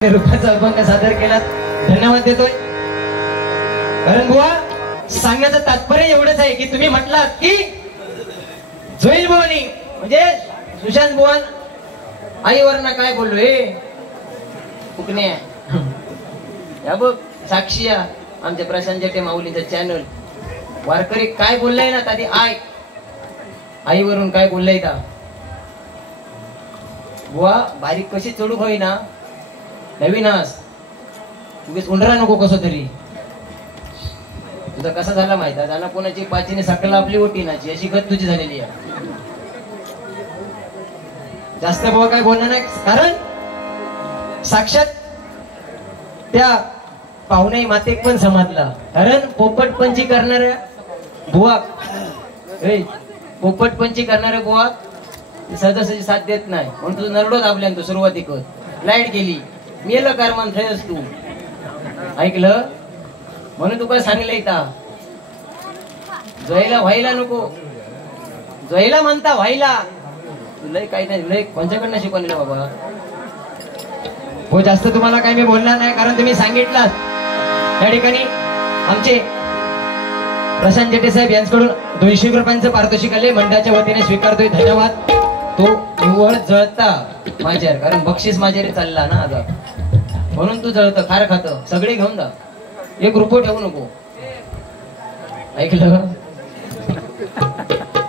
रूपाचा अभंग सादर केला, धन्यवाद देतोय. कारण बुवा सांगण्याचं तात्पर्य एवढंच आहे की तुम्ही म्हटलात की जोईल बुवानी म्हणजे सुशांत बुवान आईवरना काय बोललो हे फुकणे या बघ साक्षी आमच्या प्रशांत जेटे माऊलीचं चॅनल वारकरी काय बोललाय ना तादी आईवरून काय बोललाय का बुवा बारीक कशी चढू होईना नवीन आस उगीच उंडरा नको कसं तरी तुझा कसा झाला माहिती आहे जाना कोणाची पाचीने सकाळला आपली ओटी नाची अशी गत तुझी झालेली आहे. जास्त बुवा काय बोलणार नाही कारण साक्षात त्या पाहुणे मातेक पण समजला. कारण पोपटपंची करणाऱ्या बुवा पोपटपंची करणाऱ्या बुवा सहजासहजी साथ देत नाही म्हणून तुझं नरडो दाबल्या तू सुरुवातीक लाईट गेली मेलं कारमान थयस तू ऐकलं म्हणून तू काय सांगलंय का जयला व्हायला नको जयला म्हणता व्हायला तुला काही नाही लय कोणच्याकडनं शिकवलेलं बाबा हो. जास्त तुम्हाला काही मी बोलणार नाही कारण तुम्ही सांगितलं त्या ठिकाणी आमचे प्रशांत जेटे साहेब यांच्याकडून 200 रुपयांचं पारितोषिक आले मंडळाच्या वतीने स्वीकारतोय, धन्यवाद. तो निव्वळ जळता माझ्यावर कारण बक्षीस माझ्यावर चालला ना आता म्हणून तू जळत खार खात सगळे घेऊन जा एक रुपये ठेवू नको ऐकलं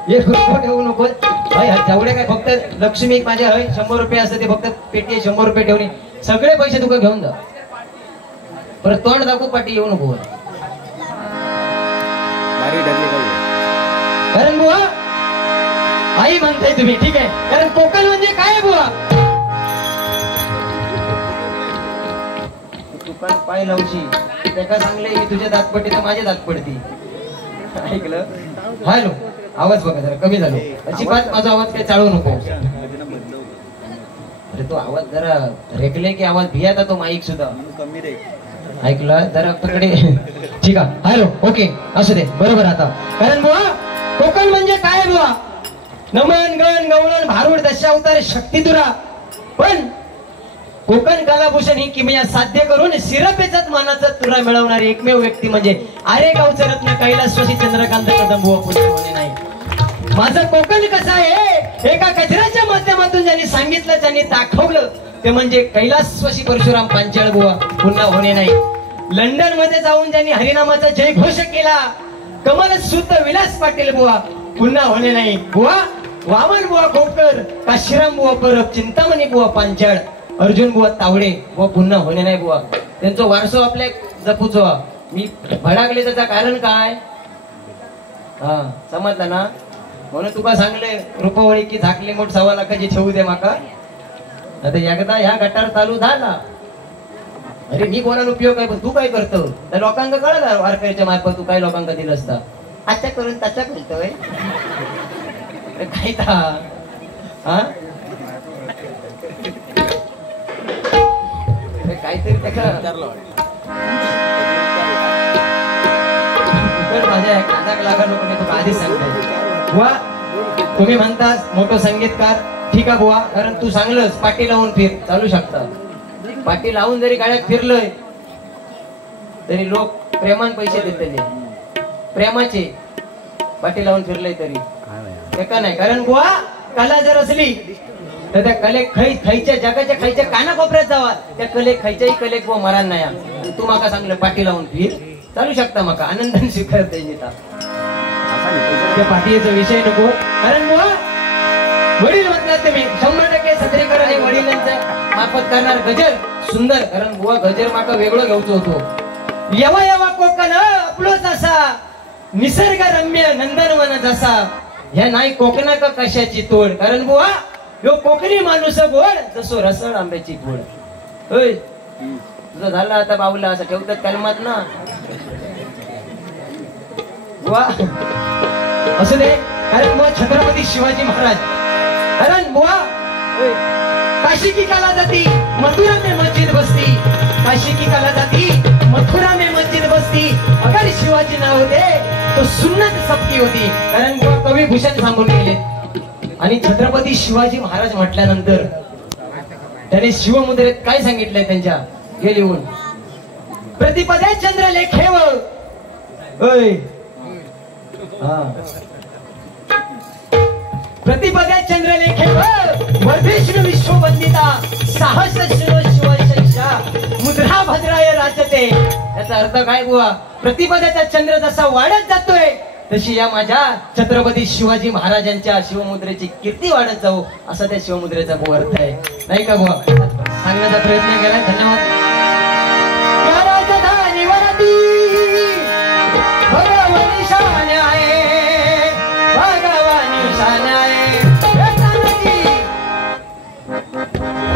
एक रुपये ठेवू नको जेवढे काय फक्त लक्ष्मी माझ्या 100 रुपये असते ते फक्त पेटी 100 रुपये ठेवणे सगळे पैसे तुका घेऊन जा परत तोंड दाखवू पाठी येऊ नको कारण बुवा आई म्हणताय तुम्ही ठीक आहे कारण कोकण म्हणजे काय बुवा तू पण पाय लावशी त्याका सांगले मी तुझ्या दात पडते तर माझ्या दात पडती ऐकलं. हॅलो आवाज बघा जरा कमी झालो अजिबात माझा आवाज काही चालू नको अरे तो आवाज जरा रेकले की आवाज भियाता तो माईक सुद्धा ऐकलं जरा पकडे ठीक आहे. हॅलो ओके असू दे बरोबर आता कारण बुवा कोकण म्हणजे काय बुवा नमन गण गवळण भारूड दशावतार शक्तिदुरा पण कोकण कलाभूषण ही किमया साध्य करून शिरपेचात मानाचा तुरा मिळवणारी एकमेव व्यक्ती म्हणजे आरेगावचं रत्न कैलासवासी चंद्रकांत कदम बुवा पुढे होणे नाही. माझं कोकण कसं आहे एका कचऱ्याच्या माध्यमातून ज्यांनी सांगितलं त्यांनी दाखवलं ते म्हणजे कैलासवासी परशुराम पांचाळ बुवा पुन्हा होणे नाही. लंडन मध्ये जाऊन ज्यांनी हरिनामाचा जयघोष केला कमल सुत विलास पाटील बुवा पुन्हा होणे नाही. बुवा वामन बुवा खोकर काशीराम बुवा परब चिंतामणी बुवा पांचाळ अर्जुन बुवा तावडे बुवा पुन्हा होणे नाही. बुवा त्यांचा वारसो आपल्या जपूचो मी भडाकले त्याचं कारण काय हा समजलं ना म्हणून तुका सांगले रुपवळी की झाकली मोठ 1.25 लाखाची ठेवू दे माका आता एकदा ह्या गटार चालू झाला अरे मी कोणाला उपयोग आहे पण तू काय करतो त्या लोकांना कळलं वारकऱ्याच्या मार्फत तू काय लोकांना दिलं असता अच्छा करून त्याचा करतोय काय हा काहीतरी माझ्या कानाक लागा नको मी तुला आधीच सांगताय बुवा तुम्ही म्हणता मोठं संगीतकार ठीक आहे बुवा कारण तू सांगलंस पाटी लावून फिर चालू शकता पाटी लावून जरी गाड्यात फिरलोय तरी लोक प्रेमान पैसे देतले प्रेमाचे पाटी लावून फिरलंय तरी का नाही कारण बुवा कला जर असली तर त्या कलेक खायच्या जगाच्या खायच्या कानाकोपऱ्यात जावा त्या कलेक खायच्याही कलेक बुवा मरान नाही तू माका सांगलं पाटी लावून फिर चालू शकता माका आनंदाने स्वीकारता येईल त्या पाठीचा विषय नको कारण बुवा वडील म्हणतात तुम्ही 100% सत्रीकरण हे वडिलांच्या मार्फत करणार गजर सुंदर कारण बुवा गजर माका वेगळं घ्यायचं होतो यवा यवा कोकण आपलोच असा निसर्गरम्य नंदनवन जसा ह्या नाही कोकणा का कशाची तोड कारण बुवा यो कोकणी माणूस गोड जसो रसळ आंब्याची गोड होय तुझं झालं आता बाऊला असं ठेवतात कलमात ना बुवा असू दे कारण बुवा छत्रपती शिवाजी महाराज कारण बुवा काशी की कला जाती मथुरा में मस्जिद बसती काशी की कला जाती मथुरा में मस्जिद बसती अगर शिवाजी ना होते तो सुन्नत सबकी होती कारण बुवा कवी भूषण सांगून गेले आणि छत्रपती शिवाजी महाराज म्हटल्यानंतर त्याने शिवमुद्रेत काय सांगितलंय त्यांच्या हे लिहून, प्रतिपदे चंद्रलेखेव प्रतिपदे चंद्रलेखेव वर्धेश्वर विश्ववंदिता साहस शिव शिवशैषा मुद्रा भद्राय राजते. याचा अर्थ काय बुवा, प्रतिपदाचा चंद्र जसा वाढत जातोय तशी या माझ्या छत्रपती शिवाजी महाराजांच्या शिवमुद्रेची कीर्ती वाढत जाऊ, असा त्या शिवमुद्रेचा अर्थ आहे, नाही का बुवा? सांगण्याचा प्रयत्न केला. धन्यवाद. भगवानी शान आहे, भगवानी शान आहे,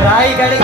रायगड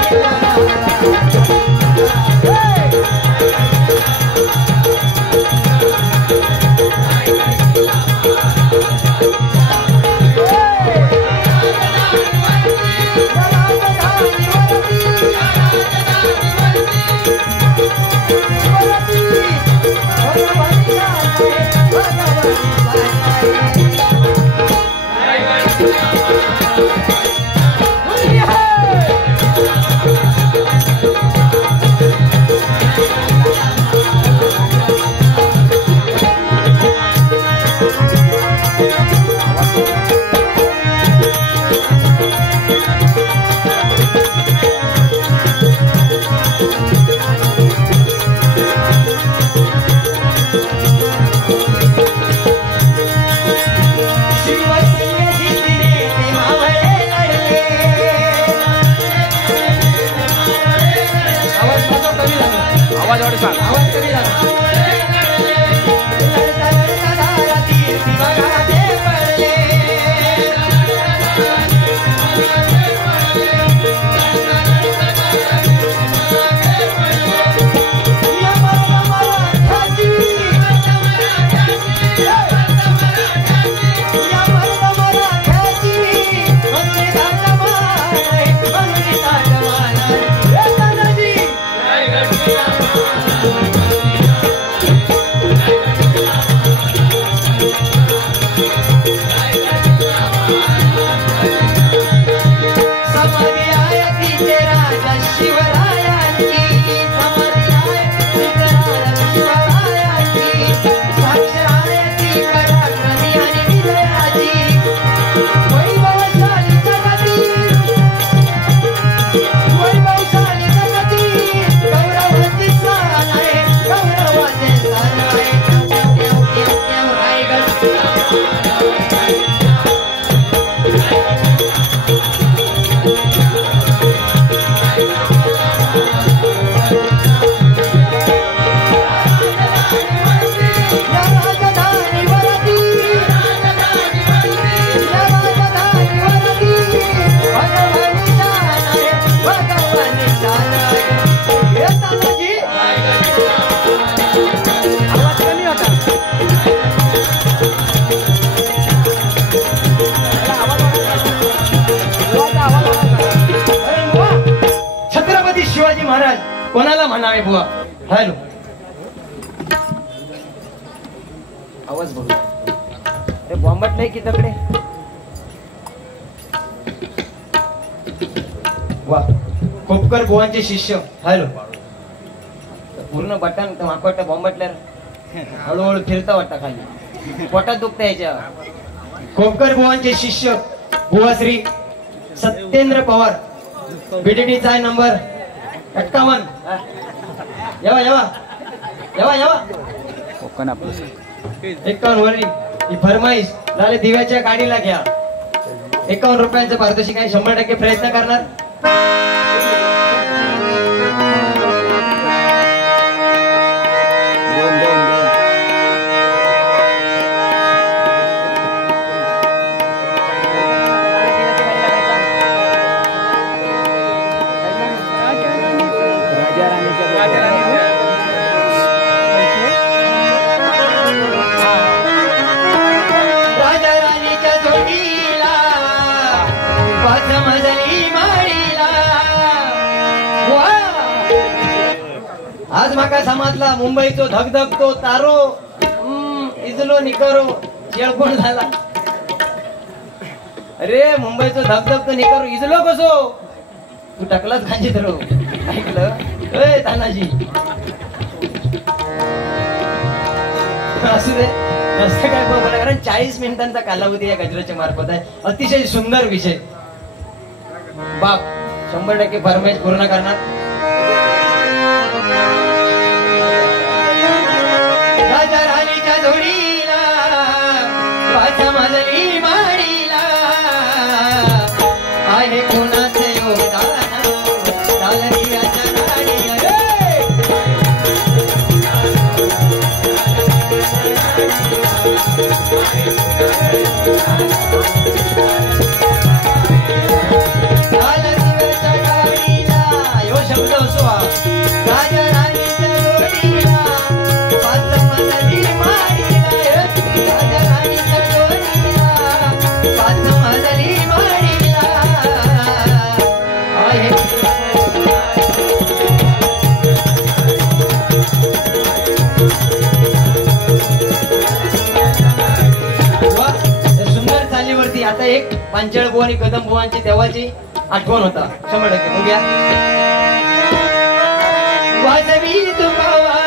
कोणाला म्हणावे बुवा? हॅलो, आवाज बघू. अरे बॉम्बटलाय की तकडे. वा, खोपकर बुवांचे शिष्य. हॅलो, पूर्ण बटन वाकवट बॉम्बटल्या, हळूहळू फिरता वाटता खाली, पोटात दुखता याच्या. खोपकर बुवांचे शिष्य बुवाश्री सत्येंद्र पवार, बीडीडीचा आहे नंबर 51. येवा येवा येवा येवा 51 वरी ही फरमाईश झाले. दिव्याच्या गाडीला घ्या. 51 रुपयांचं पारितोषिक आहे. 100% प्रयत्न करणार. आज माका समाजला मुंबईचो धगधगतो तारो इजलो निकरो येळकोण झाला. अरे मुंबईचो धगधगतो निकरो इजलो कसो तू टाकलाच खांजी धरो ऐकलं ए तानाजी असू दे नसतं काय बोला कारण 40 मिनिटांचा कालावधी या गजराच्या मार्फत आहे. अतिशय सुंदर विषय. बाप 100% फरमाईश पूर्ण करणार. राजा राणीच्या जोडीला पाच मजली माडीला आहे कोणाचे योगदान तालरियाच्या गाडीला यो शब्द असो राजा राणीच्या जोडीला पाच मजली माडीला राजा राणीच्या जोडीला पाच मजली माडीला आहे सुंदर चालीवरती आता एक पांचाळ बुवा आणि कदम बुवांची देवाची आठवण होता 100% बघूया. वाजवी तुकावा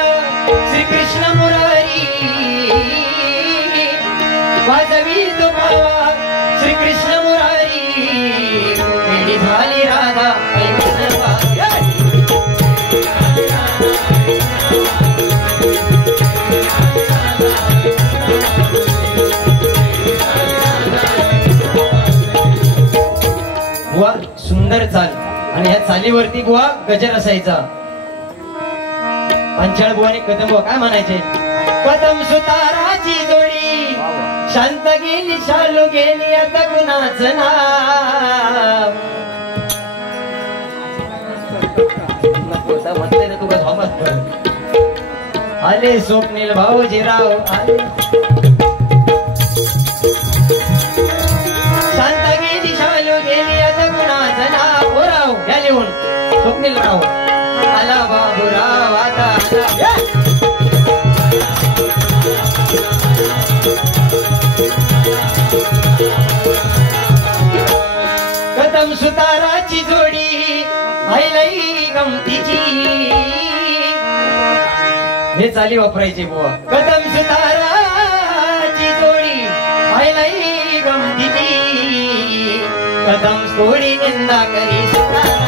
श्री कृष्ण मुरारी वाजवी तुकावा श्री कृष्ण मुरारी वेडी झाली राधा बुवा सुंदर चाल आणि ह्या चालीवरती बुवा गजर असायचा. पंचाळ बुवा आणि कदम बुवा काय म्हणायचे कदम सुताराची जोडी शांत गेली शालू गेली आता कुणाच नाव म्हणते ना तुला झोमत आले स्वप्नील भाऊजीराव आले शांत गेली शालू गेली आता कुणाच नाव हो राव घ्या लिहून स्वप्नील राव आला बाबूराव आता आला कदम सुताराची जोडी आईलाई गमतीची हे चाली वापरायची बुवा. कदम सुताराची जोडी आईलाई गमतीची कदम थोडी निंदा करी सुतारा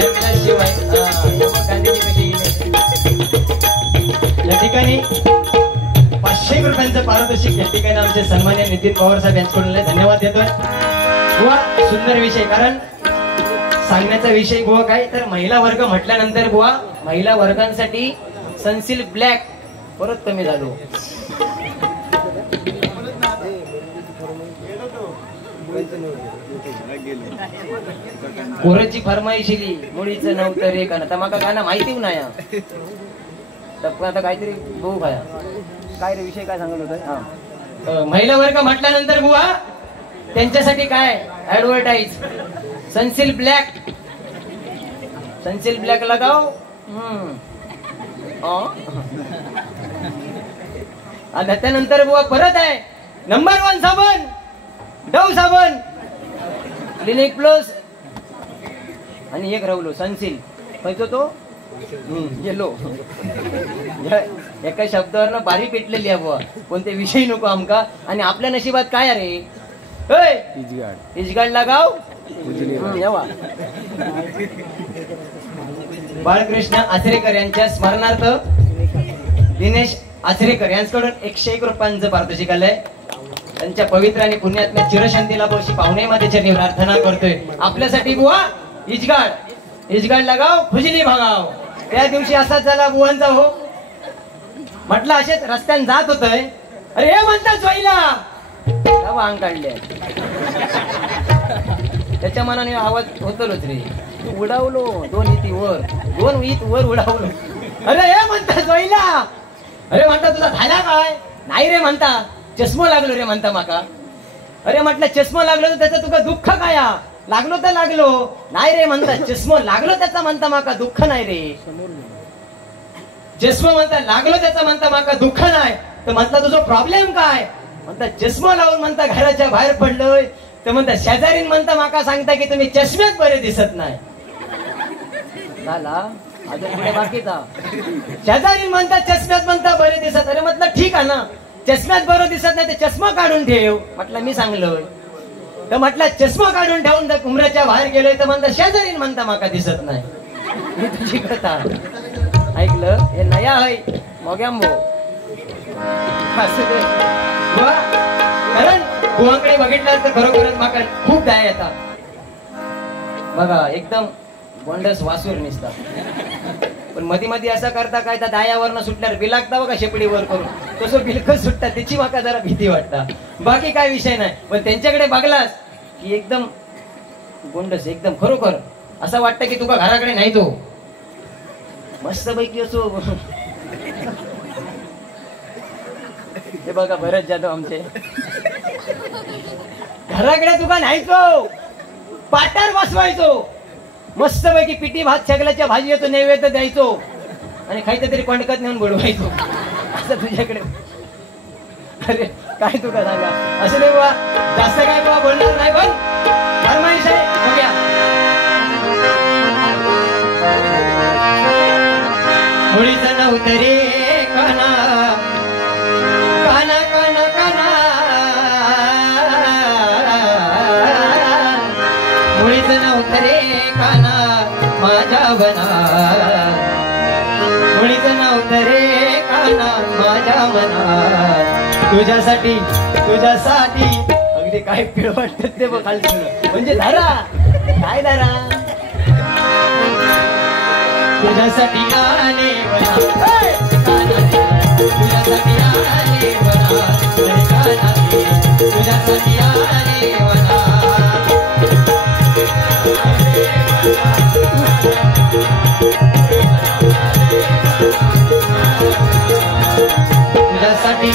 याच्याशिवाय या ठिकाणी 500 रुपयांचं पारितोषिक या ठिकाणी आमचे सन्मान्य नितीन पवार साहेब यांच्याकडून धन्यवाद देतोय. बुवा सुंदर विषय कारण सांगण्याचा विषय बुवा काय तर महिला वर्ग म्हटल्यानंतर बुवा महिला वर्गांसाठी सनसिल्क ब्लॅक परत कमी झालो. कोरची फरमाईश इली मुळीचं नव्हतं रे का माका गाणं माहिती नाही आता काहीतरी बघू खाया काय रे विषय काय सांगत होत. महिला वर्ग म्हटल्यानंतर बुवा त्यांच्यासाठी काय ऍडव्हर्टाईज सनसिल्क ब्लॅक लगाव आणि त्यानंतर बुवा परत आहे नंबर 1 साबण डव साबण क्लिनिक प्लस आणि एक राहुलो सनसिल्क पैतो तो गेलो एका शब्दावर बारी पेटलेली आहे बुवा कोणते विषय नको आमका. आणि आपल्या नशिबात काय अरे इजगाड लगाव बाळकृष्ण आचरेकर यांच्या स्मरणार्थ दिनेश आचरेकर यांच्याकडून 101 रुपयांचं पारितोषिक आलंय. त्यांच्या पवित्र आणि पुण्यात्म्या चिरशांतीला बशी पाहुणेमध्ये चरणी प्रार्थना करतोय आपल्यासाठी बुवा. इजगाड लगाव खुजली भागाव. त्या दिवशी असाच झाला बुवांचा हो म्हटलं असेच रस्त्याने जात होतय अरे हे म्हणतात जोईला अंग काढले त्याच्या मनाने आवाज होतलोच रे तू उडावलो 2 इती वर 2 ईत वर उडावलो. अरे हे म्हणता जोईला अरे म्हणता तुझा झाला काय नाही रे म्हणता चष्मा लागलो रे म्हणता माका. अरे म्हटलं चष्मा लागलो तर त्याचं तुका दुःख काय लागलो तर लागलो नाही रे म्हणता चष्मा लागलो त्याचा म्हणता माका दुःख नाही रे. चष्मा म्हणता लागलो त्याचा म्हणता माका दुःख नाही, तर म्हणता तुझा प्रॉब्लेम काय म्हणता, चष्मा लावून म्हणता घराच्या बाहेर पडलोय, तर म्हणता शेजारीन म्हणता माका सांगता की तुम्ही चष्म्यात बरे दिसत नाही. झाला अजून पुढे बाकीचा शेजारी म्हणता चष्म्यात म्हणता बरे दिसत. अरे म्हटलं ठीक आहे ना, चष्म्यात बरं दिसत नाही तर चष्मा काढून ठेव. म्हटलं मी सांगलोय. तर म्हटलं चष्मा काढून ठेवून जर उमऱ्याच्या बाहेर गेलोय तर म्हणता शेजारी म्हणता माका दिसत नाही. मी तुझी कथा ऐकलं हे नया आहे मोग्याम्बो असं कारण गुहाकडे बघितलं तर खरोखरच माका खूप दया येतात बघा, एकदम बोंडस वासूर निसतात. पण मध्ये मध्ये असं करता काय तर दायावरनं सुटल्यावर बिलागता बघा शेपडीवर करून तसं बिलकच सुटतात, त्याची माका जरा भीती वाटता. बाकी काय विषय नाही, पण त्यांच्याकडे बघलास की एकदम बोंडस, एकदम खरोखर असं वाटतं की तुका घराकडे नाही तो मस्त पैकी असो. हे बघा भरत जाधव आमचे घराकडे तुका नाही तो पाटार बसवायचो, मस्त पैकी पिठी भात शेगल्याच्या भाजी येतो नैवेद्य द्यायचो आणि खायचं तरी कोंडकत नेऊन बोलवायचो. असं तुझ्याकडे अरे काय तुका सांगा असं नाही बाबा, जास्त काय बाबा बोलणार नाही, पण फरमाईश आहे बघूया. मुळीचं नव्हतं रे काना काना काना काना, मुळीचं नव्हतं रे काना माझ्या मनात, मुळीचं नव्हतं रे काना माझ्या मनात, तुझ्यासाठी तुझ्यासाठी अगदी काय पिळ वाटत ते बघ खाली म्हणजे धारा काय धारा, तुझ्यासाठी आले बना तुझ्यासाठी आले बना तुझ्यासाठी आले बना, तुझ्यासाठी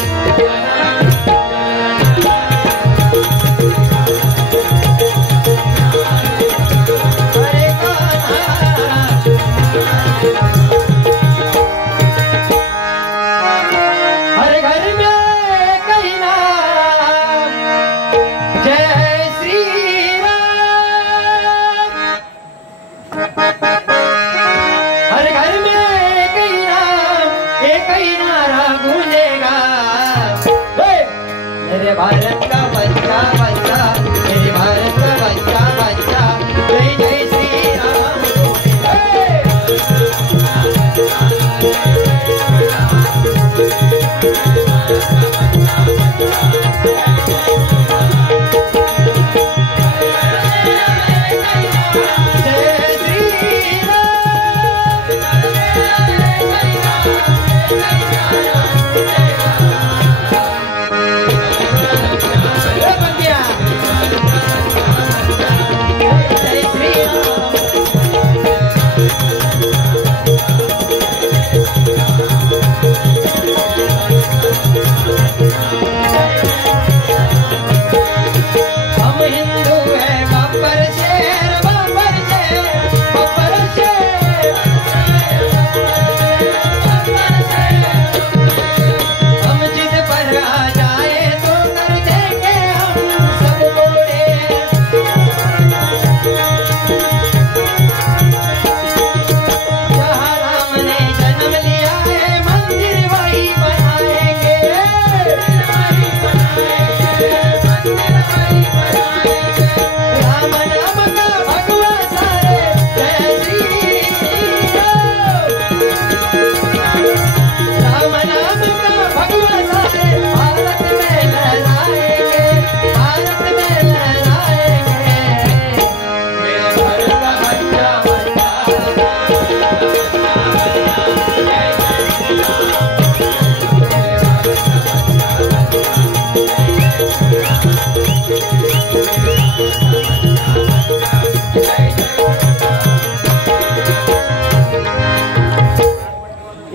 भारत का बच्चा बच्चा, मेरे भारत का बच्चा बच्चा, जय जय श्री राम.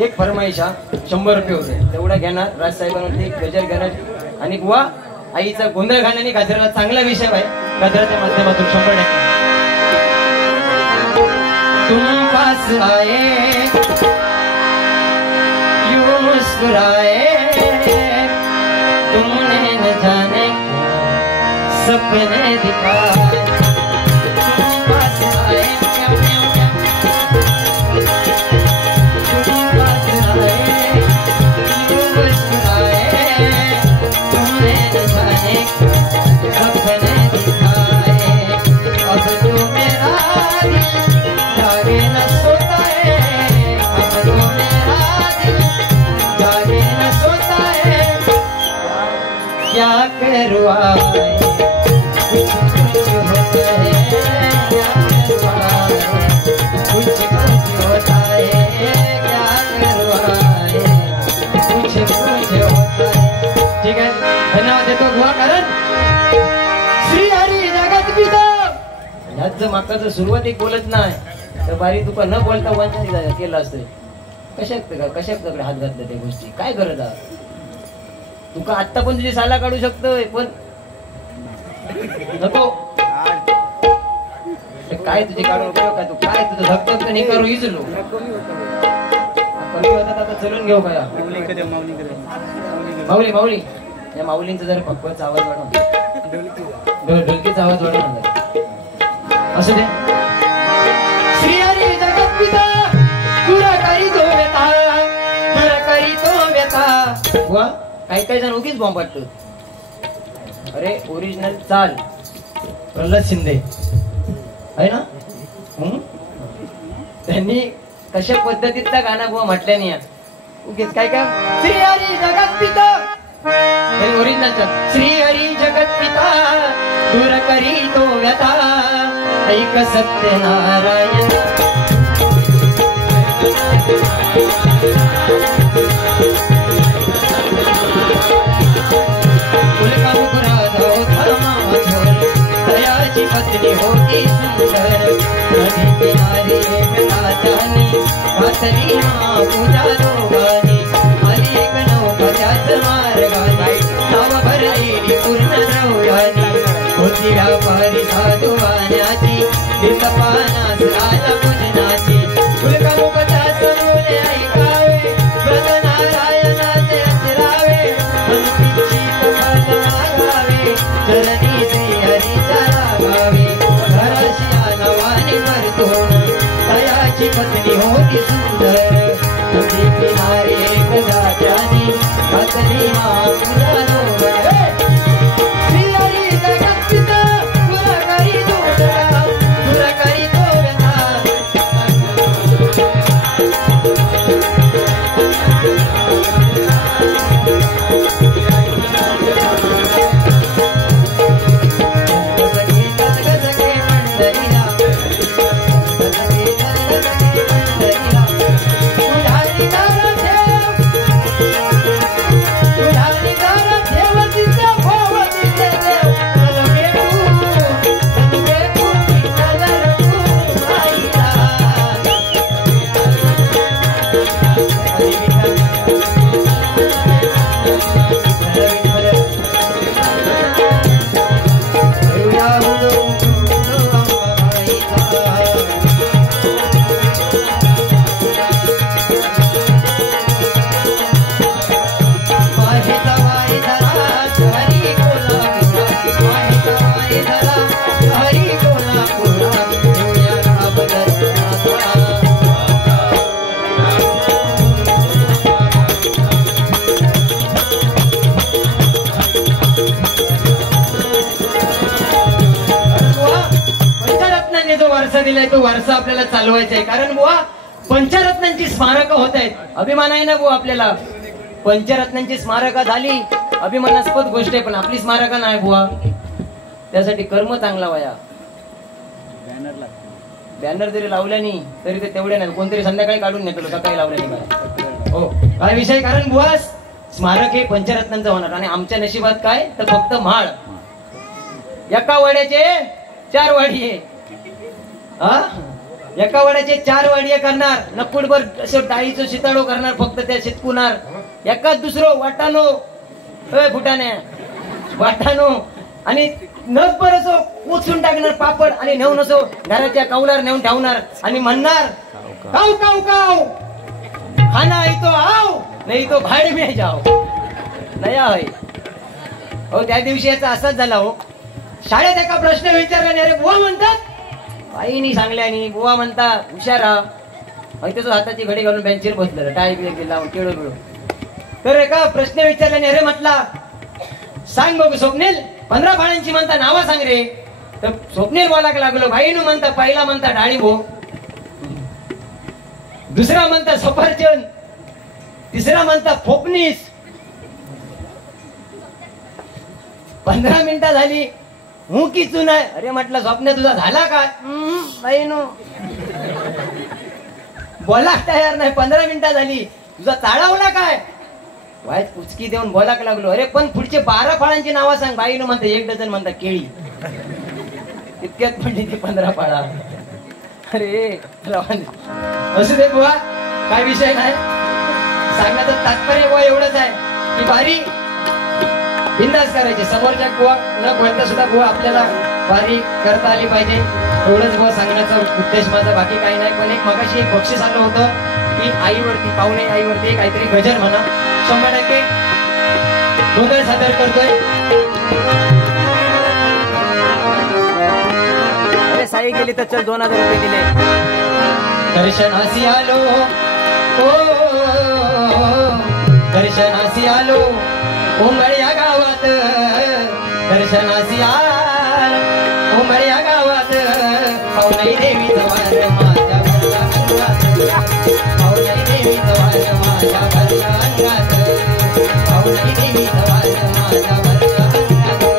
एक फरमाईशा 100 रुपये होते, तेवढा घेणार राजसाहेबांवरती गजर घेणार आणि बुवा आईचा गोंधळ घालण्याने गजराला चांगला विषय आहे, गजराच्या माध्यमातून 100 तुम पास आए मुस्कुराए तुमने न जाने सपने दिखाए क्या करवाए कुछ होता है क्या करवाए कुछ होता है क्या करवाए कुछ होता है. ठीक आहे, धन्यवाद देतो बुवा. कारण श्री हरी जगत पिता ह्यात जर माकाचं सुरुवातीक बोलत नाही तर बारी तुका न बोलता वंचन केलं असतं. कशाकडे हात घातला त्या गोष्टी काय गरज आहे. तुका आत्ता पण तुझी साला काढू शकतोय पण नको काय तुझे काढून उपयोग का. तू काय तुझं धक्क नाही करू इचलो कमी होतात आता चलून घेऊ का. माऊली माऊली या माऊलींचा जरा पक्वाचा आवाज वाढव ढोलकीचा आवाज वाढव असू दे. श्री हरी जगत पिता तुरा करी तो व्यथा तुरा करी तो व्यथा. वा काही काही जण उगीच बॉम्ब वाटतो. अरे ओरिजिनल चाल प्रल्हाद शिंदे आहे ना. त्यांनी कशा पद्धतीचा गाणा बुवा म्हटल्याने उगीच काय काय श्री हरी जगत पिता ओरिजिनल चाल. श्री हरी जगत पिता दूर करी तो व्यथा ऐक सत्यनारायण. दयाची पत्नी होती सुंदर नदी किनारी एक नाचानी वाचली माँ पूजा दोघांनी आली एक नौका त्याच मार्गाने नाव भरलेली पूर्ण द्रव्यानी होती व्यापारी साधू वाण्याची दिल पानास राजा पूजनाची फुलकामुखता सरोले ऐकावे व्रत नारायणाचे अचरावे मनपीची कपाल मागावे चरणी श्री हरीचा लागावे घराशी आनवानी परतून दयाची पत्नी होती सुंदर नदी किनारी एक जात्यानी वाचली माँ पूजा दोघांनी. श्री हरी जगत पिता तुरा करी तो व्यथा तुरा करी तो व्यथा. दिलाय तो वारसा आपल्याला चालवायचा आहे. कारण बुवा पंचरत्नांची स्मारक होत आहेत. अभिमान आहे ना बुवा आपल्याला. पंचरत्नांची स्मारका झाली अभिमानास्पद गोष्ट आहे पण आपली स्मारका नाही बुवा. त्यासाठी कर्म चांगला वया. बॅनर जरी लावल्यानी तरी ते तेवढे नाही. कोणतरी संध्याकाळी काढून नेतो सकाळी लावल्यानी. हो काय विषय. कारण बुवा स्मारक हे पंचरत्नांचं होणार आणि आमच्या नशिबात काय तर फक्त म्हाळ. एका वड्याचे 4 वाडिये. एका वड्याचे 4 वाडिये करणार. नक्कुडभर असे डाळीचं शिताडो करणार. फक्त त्या शितकुणार एकाच दुसरं वाटानो फुटाने वाटानो आणि नस बरसो उचलून टाकणार पापड आणि नेऊन असो घराच्या कावलार नेऊन ठेवणार आणि म्हणणार काव काव काव खाना येतो आव नाही तो भाड मी जाओ नया होय. हो त्या दिवशी याचा असाच झाला हो. शाळेत एका प्रश्न विचारला अरे बुवा म्हणतात बाईनी सांगल्यानी बुवा म्हणता हुशारा त्याच हाताची घडी घालून बेंचवर बसलेलं टाय बिळ लावून केळो बिळो. तर एका प्रश्न विचारल्याने अरे म्हटला सांग बघू स्वप्नील 15 फळांची म्हणता नावा सांग रे. तर स्वप्नील बोलाक लागलो बाईनं म्हणता पहिला म्हणता डाळिंबो, दुसरा म्हणता सफरचंद, तिसरा म्हणता फोपनीस. 15 मिनिटं झाली हू की चून आहे. अरे म्हटलं स्वप्न तुझा झाला काय बाईनो बोला तयार नाही. 15 मिनिटं झाली तुझा चाळवला काय वाईट पुचकी देऊन बोलाक लागलो. अरे पण पुढचे 12 फळांची नावं सांग. बाईनं म्हणता 1 डझन म्हणता केळी. इतक्यात पडली ती 15 फळा. अरे असू दे बुवा काय विषय नाही. सांगण्याचं तात्पर्य बुवा एवढंच आहे की बारी बिंदास करायची. समोरच्या बुवा न बोलता सुद्धा बुवा आपल्याला बारी करता आली पाहिजे एवढंच बुवा सांगण्याचा उद्देश माझा. बाकी काही नाही. पण एक मगाशी एक बक्षीस आलं होतं की आईवरती पाहुणे आईवरती काहीतरी गजर म्हणा 100% गोंधळ सादर करतोय. अरे साई गेली तर चल 2000 रुपये दिले. दर्शनासी आलो ओ दर्शनासी आलो उमळ्या गावात. दर्शनासी आलो उमळ्या गावात. पाहुणे देवीचं वार माझ्या भरल्या अंगात. पाहुणे देवीचं वार माझ्या भरल्या अंगात. पाहुणे देवीचं वार माझ्या भरल्या अंगात.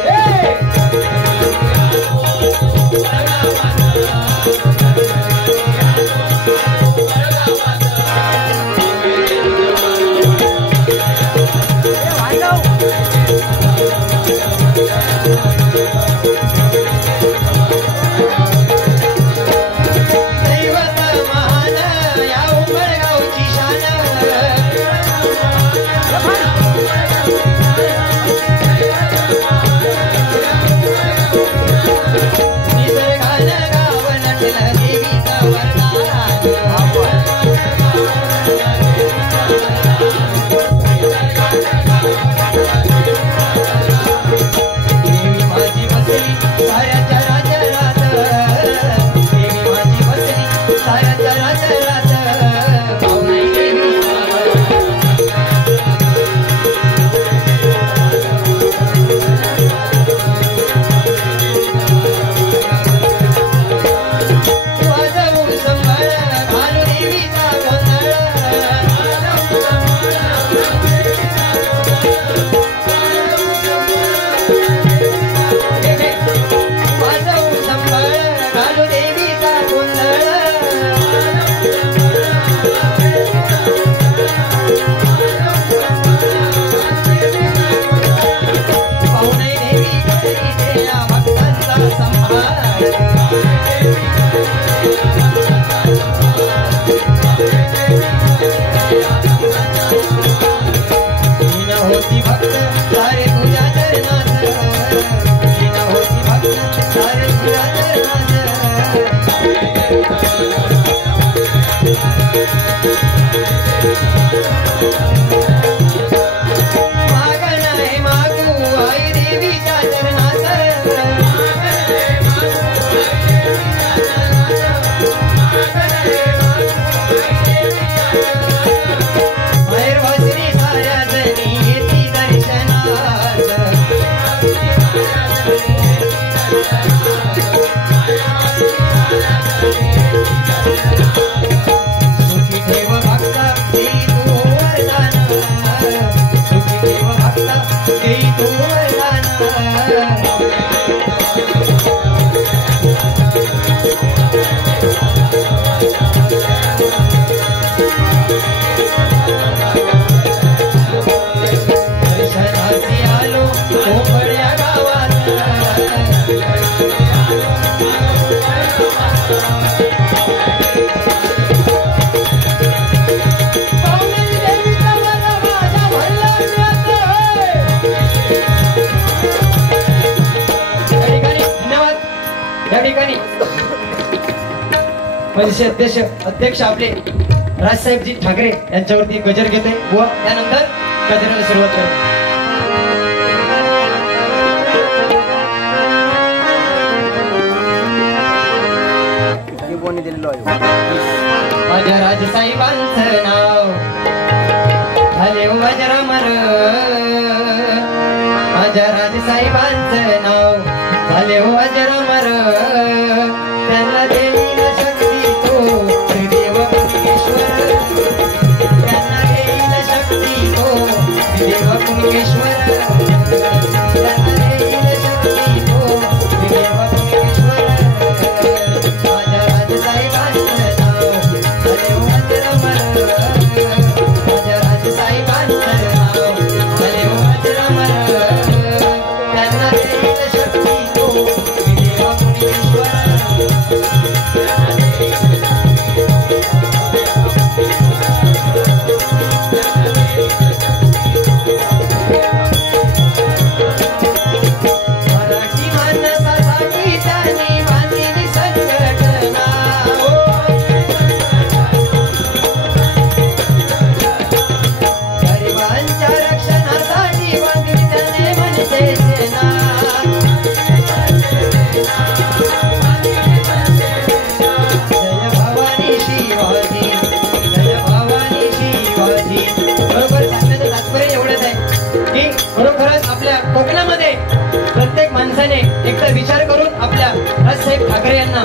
अध्यक्ष आपले राजसाहेबजी ठाकरे यांच्यावरती गजर घेते व त्यानंतर गजराला सुरुवात करते. माझ्या राजसाहेबांचं नाव झाले वज्रमर, माझ्या राजसाहेबांचं नाव झाले वज्रमर, त्यांना देईल शक्ती तो श्रीदेव कुणकेश्वर, त्यांना देईल शक्ती तो श्रीदेव कुणकेश्वर, त्यांना देईल शक्ती तो श्रीदेव कुणकेश्वर. माझ्या राजसाहेबांचं नाव झाले वज्रमर, माझ्या राजसाहेबांचं नाव झाले वज्रमर, त्यांना देईल शक्ती तो श्रीदेव कुणकेश्वर. मराठी माणसासाठी त्यांनी बांधलेली संघटना, गरिबांच्या रक्षणासाठी बांधली त्याने मनसे सेना. जय भवानी शिवाजी, जय भवानी शिवाजी. बरोबर सांगण्याचं तात्पर्य एवढंच आहे की खरोखरच आपल्या कोकणामध्ये प्रत्येक माणसाने एकदा विचार करून आपल्या राजसाहेब ठाकरे यांना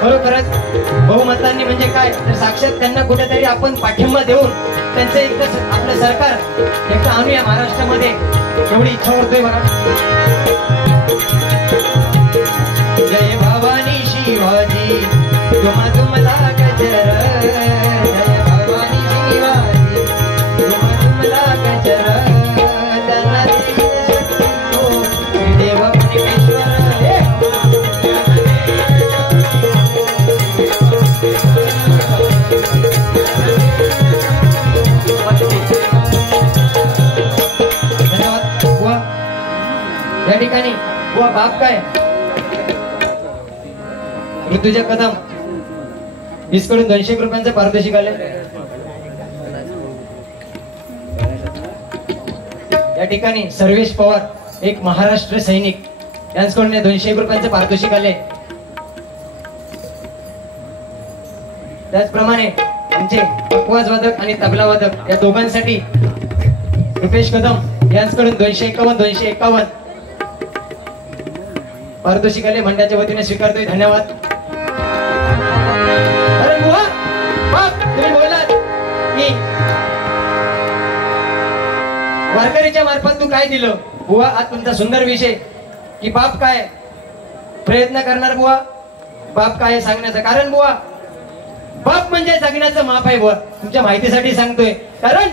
खरोखरच बहुमतांनी म्हणजे काय तर साक्षात त्यांना कुठेतरी आपण पाठिंबा देऊन त्यांचं एकदा आपलं सरकार एकदा आणूया महाराष्ट्रामध्ये, एवढी इच्छा होतोय बघा. जय भवानी शिवाजी तुम्हाला गजर, जय भवानी शिवाजी तुम्हाला गजर, त्यांना देईल शक्ती तो श्रीदेव कुणकेश्वर. धन्यवाद. बुवा या ठिकाणी बुवा बाप काय ऋतुजा कदम इसकडून 200 रुपयांचं पारितोषिक आले. या ठिकाणी सर्वेश पवार एक महाराष्ट्र सैनिक यांच्याकडून 200 रुपयांचं पारितोषिक आले. त्याचप्रमाणे आमचे पकवाज वादक आणि तबला वादक या दोघांसाठी रुपेश कदम यांच्याकडून 251 पारितोषिक आले. मंडळाच्या वतीने स्वीकारतोय. धन्यवाद. अरे बुवा बाप तुम्ही बोललात की वारकरीच्या मार्फत तू काय दिलं बुवा. आज तुमचा सुंदर विषय की बाप काय प्रयत्न करणार बुवा, बाप काय सांगण्याचं कारण बुवा बाप म्हणजे जगण्याचं माप आहे बुवा. तुमच्या माहितीसाठी सांगतोय कारण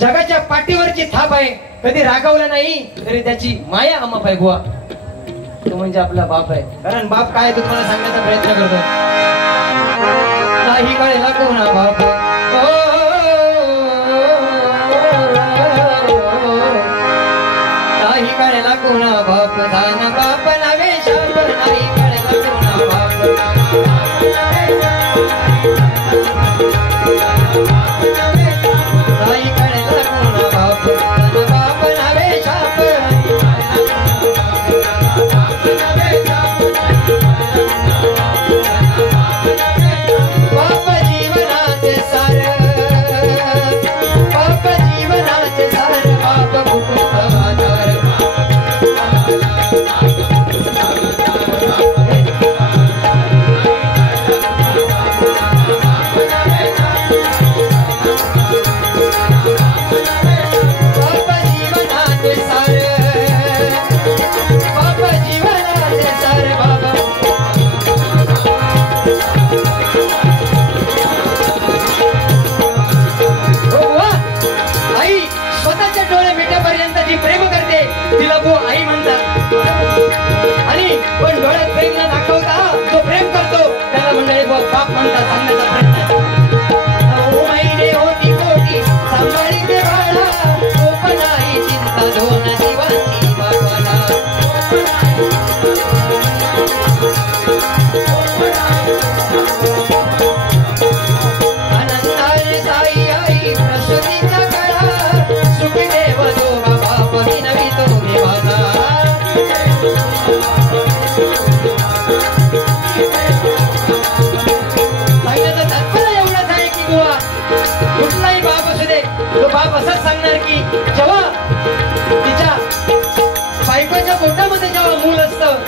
जगाच्या पाठीवरची थाप आहे, कधी रागवलं नाही तरी त्याची माया अमाप आहे बुवा. तो म्हणजे आपला बाप आहे. कारण बाप काय तो तुम्हाला सांगण्याचा प्रयत्न करतो. काही कळेला कोणा बाप, काही कळेला कोणा बाप, दान बाप नवे शाप, नाही कळेला कोणा बाप, नाही कळेला कोणा बाप, दान बाप नवे शाप. बाप जीवनाचे सार, बाप जीवनाचे सार, बाप कुटुंब आधार.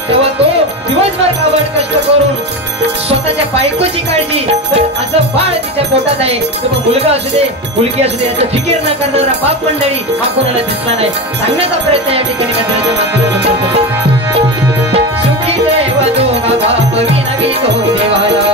तेव्हा तो दिवसभर काबड कष्ट करून स्वतःच्या बायकोची काळजी, तर असं बाळ तिच्या पोटात आहे, तर मग मुलगा असू दे मुलगी असू दे याचं फिकीर न करणारा बाप मंडळी हा कोणाला दिसला नाही. सांगण्याचा प्रयत्न या ठिकाणी मित्रांच्या माध्यमातून करतो. सुखी देव दोघा बाप विनवी तो देवाला,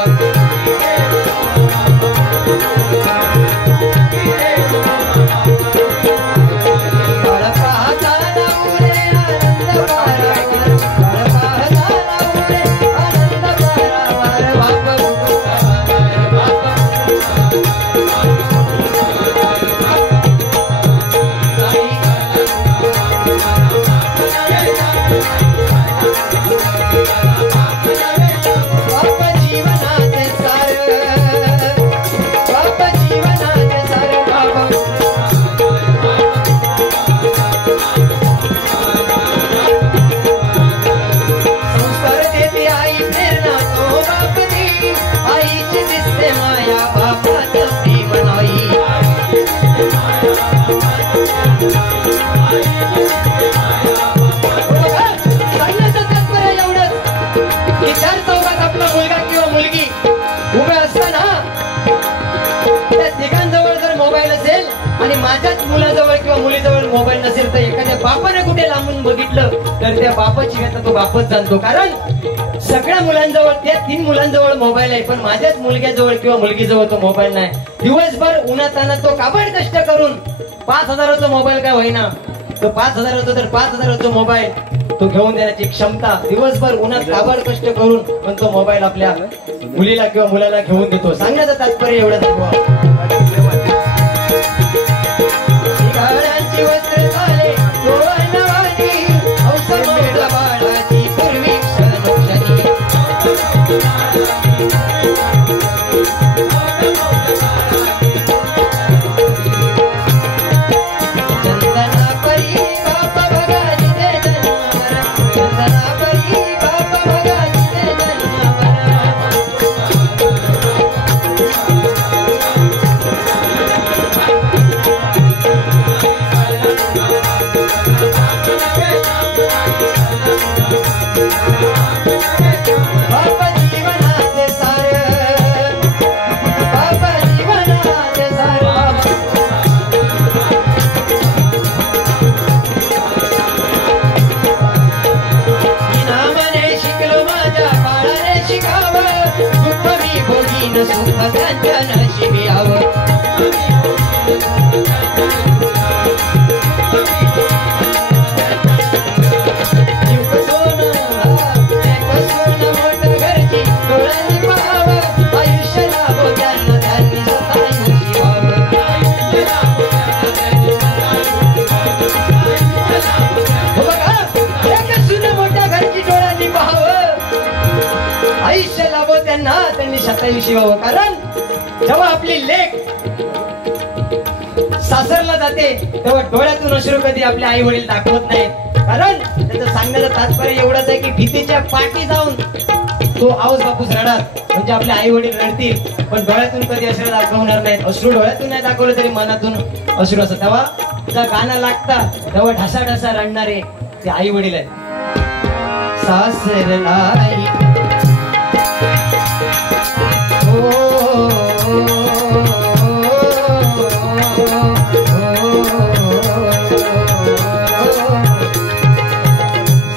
माझ्याच मुलाजवळ किंवा मुलीजवळ मोबाईल नसेल तर एखाद्या बापाने कुठे लांबून बघितलं तर त्या बापाची व्यथा तो बापच जाणतो. कारण सगळ्या मुलांजवळ, त्या 3 मुलांजवळ मोबाईल आहे, पण माझ्याच मुलग्याजवळ किंवा मुलगीजवळ तो मोबाईल नाही. दिवसभर उन्हातानात तो काबड कष्ट करून 5,000चा मोबाईल काय होईना, तो 5,000 तर 5,000चा मोबाईल तो घेऊन देण्याची क्षमता, दिवसभर उन्हात काबड कष्ट करून पण तो मोबाईल आपल्या मुलीला किंवा मुलाला घेऊन देतो. सांगण्याचं तात्पर्य एवढंच आहे. वस्त्र झाले डोळ्यावानी औसमोला बाळाची पूर्वी क्षणोक्षणी, चंदना परी बाप बघाली दे जन्मावर, चंदना परी बाप बघाली दे जन्मावर. बाबा जीवनाचे सार, बाबा जीवनाचे सार, नामाने शिकलो माझ्या बाळाने शिकावं, सुख मी भोगीन सुख त्यांच्या नशिबी यावं. आयुष्य लाभो त्यांना, त्यांनी शतायुषी व्हावं. कारण जेव्हा आपली लेक सासरला जाते तेव्हा डोळ्यातून अश्रू कधी आपले आई वडील दाखवत नाही. कारण त्याचं सांगण्याचं तात्पर्य एवढंच आहे की भीतीच्या पाठी जाऊन तो आऊस बापूस रडत, म्हणजे आपले आई वडील रडतील पण डोळ्यातून कधी अश्रू दाखवणार नाहीत. अश्रू डोळ्यातून नाही दाखवलं तरी मनातून अश्रू असं. तेव्हा जर गाणं लागतात तेव्हा ढासा रडणारे ते आई वडील आहेत. सासरलाई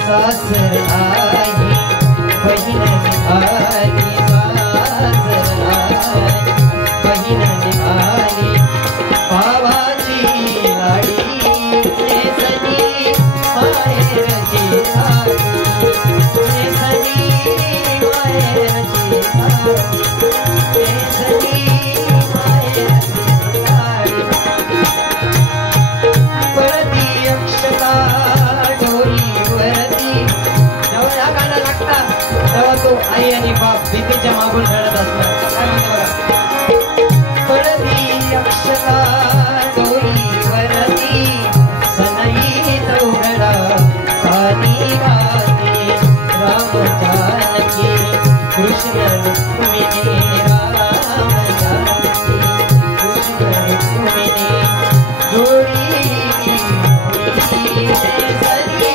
सासर आई बहीण निभाली, सासर आई बहीण निभाली, भावाची लाडी नेसली माहेरची साडी, नेसली माहेरची साडी, नेसली माहेरची साडी. पडती अक्षता तेव्हा तो आई आणि बाप भीतीच्या मागून रडत असणार. पडती अक्षता डोईवरती, सनई चौघडा सानी गाती, राम जानकी कृष्ण रुक्मिणी, राम जानकी कृष्ण रुक्मिणी जोडी सरी.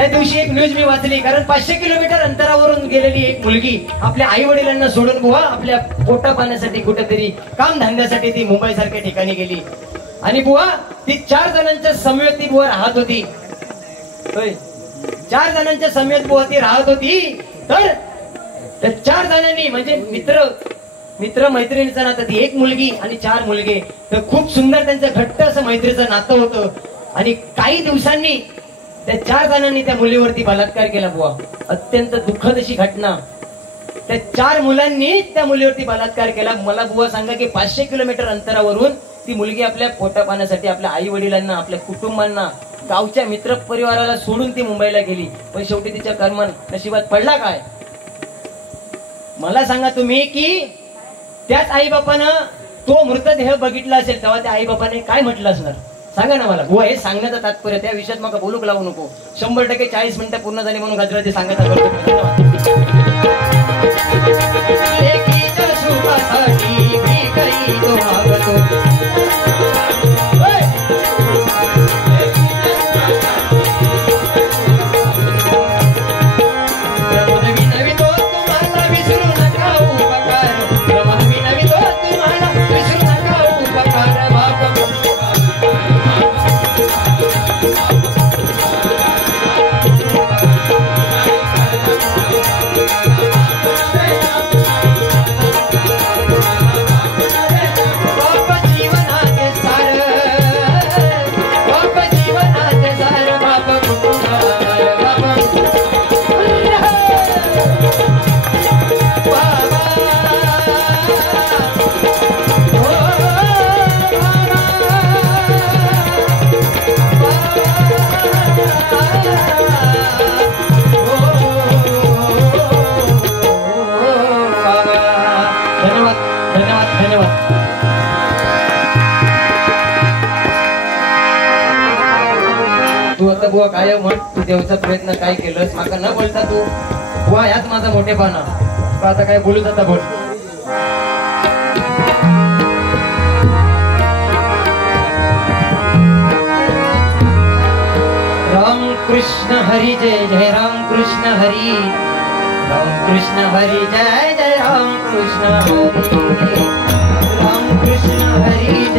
त्या दिवशी एक न्यूज मी वाचली, कारण 500 किलोमीटर अंतरावरून गेलेली एक मुलगी आपल्या आई वडिलांना सोडून बुवा आपल्या पोटा पाण्यासाठी कुठेतरी काम धंद्यासाठी ती मुंबई सारख्या ठिकाणी गेली. आणि बुवा ती 4 जणांच्या समवेत ती बुवा राहत होती. 4 जणांच्या समवेत बुवा ती राहत होती. तर त्या 4 जणांनी म्हणजे मित्र मैत्रिणीचं नातं, ती एक मुलगी आणि 4 मुलगे. तर खूप सुंदर त्यांचं घट्ट असं मैत्रीचं नातं होतं. आणि काही दिवसांनी त्या 4 जणांनी त्या मुलीवरती बलात्कार केला बुवा. अत्यंत दुःखद अशी घटना. त्या 4 मुलांनी त्या मुलीवरती बलात्कार केला. मला बुवा सांगा की 500 किलोमीटर अंतरावरून ती मुलगी आपल्या पोटा पाण्यासाठी आपल्या आई वडिलांना, आपल्या कुटुंबांना, गावच्या मित्र परिवाराला सोडून ती मुंबईला गेली. पण शेवटी तिच्या कर्म नशिबात पडला काय? मला सांगा तुम्ही की त्याच आईबापानं तो मृतदेह बघितला असेल तेव्हा त्या आईबापाने काय म्हटलं असणार? सांगा ना मला. बुवा हे सांगण्याचं तात्पर्य, त्या विषयात मग बोलूक लावू नको. 100% 40 मिनिटं पूर्ण झाली म्हणून गजराचे सांगायचा करतो. बुवा काय म्हण, तू देवचा प्रयत्न काय केलंस माका न बोलता तू बुवा याच माझा मोठेपणा. आता काय बोलू जाता बोल. राम कृष्ण हरी जय जय राम कृष्ण हरी. राम कृष्ण हरी जय जय राम कृष्ण हरी. राम कृष्ण हरी